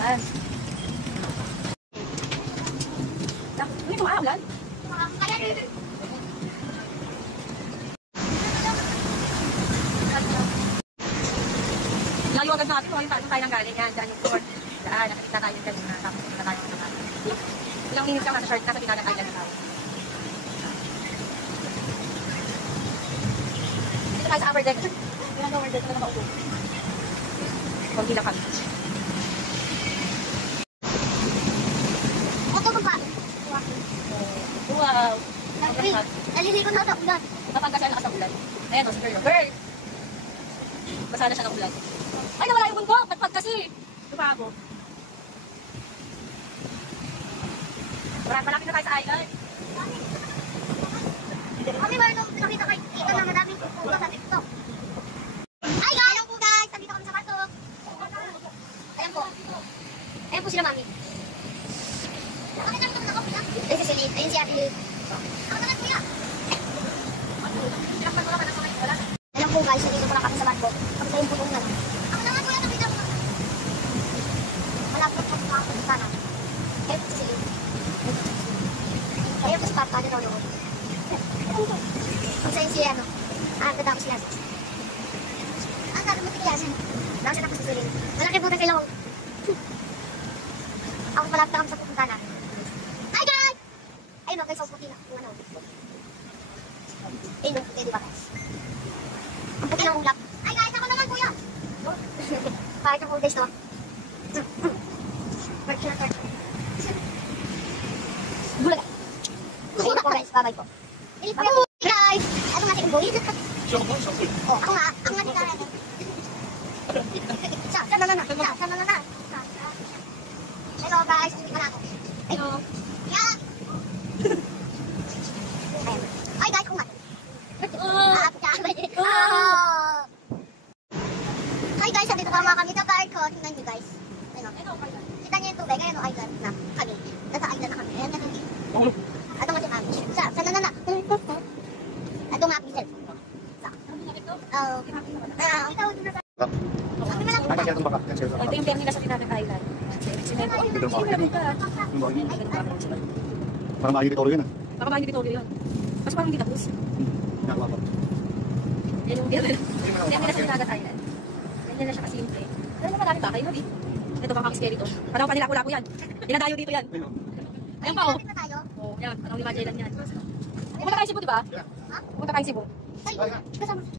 naman. Hindi mo maamulan? Layo agad natin kung yung tayo nang galing yan. Daan yung court. Daan, nakikita tayo yung kanina. Tapos nakikita tayo yung naman. Ilang minutes ka nasa short ka sa Binagan Island tayo. Dito tayo sa upper deck. Yung lower deck na nakaupo. Kunti lang kami. Ito ba? Wow! Naliligo na sa ulan. Kapag kasi lakas ng ulan. Ayan, o, si girl. Girl! Basa na siya ng ulan. Ay, nawala yung bundok! Patpad kasi! Lumago. Malapit na tayo sa island. Kami meron nakita kay Tita na madaming pupunta sa TikTok. Ay guys! Ayan po guys! Nandito kami sa Karsok. Ayan po. Ayan po sila mami. Bakit namin ito nakapila? Ayun si Celine. Ayun si Ate Lil. Ako naman kuya. Sinaktan ko naman ang kamay. Wala. Ayan po guys, nandito po lang kami sa Marco. Kami sa yung putong na. Ako naman kuya, nakita ko. Malapit po po ako sana. Ayun si Celine. Ayun po si Papa. Ano daw. Kung sa'yo siya, ano? Ganda ko siya. Ang sabi mo tigyasin. Laksan ako sa Celine. Malaki po na kailangan. Ako malapit kami sa pupunta na. Hi guys! Ayun o, guys, ang puti na. Yung ano. Ayun o, puti, di ba guys? Ang puti ng ulap. Hi guys, ako naman kuya! Bakit ang full days to? Work na, work. Bulag. Ayun ako guys, babay po. Hey guys! Ano nga si Imboy? Oh, ako nga. Ako nga si Karen. Sama na. Hello guys, hindi pa na ako. Hello. Yeah! Ay guys, ako nga. Hi guys, nandito pa mga kami sa barko. Tingnan nyo guys. Ayun o. Kita nyo yung tubig. Ayun o, island na kami. Nasa island na kami. Ayan na kami. Ito nga si Mami. Sana na. Ito nga Pixel. Ito yung terminal sa Binagan Island. Cemento. Parang makikitoro yun ah. Baka mahal yung Victoria yun. Kasi parang hindi tapos. Yan yung terminal sa Binagan Island. Ganyan na siya kasimple. Pero naman namin bakay, no? Ito bang scary to. Parang pa nila ko yan. Dinadayo dito yan. Ayan pa, oh. Oh, yan. Anong lima Island yan. Pumunta tayo Cebu, di ba? Pumunta tayo Cebu. Ay, kasama.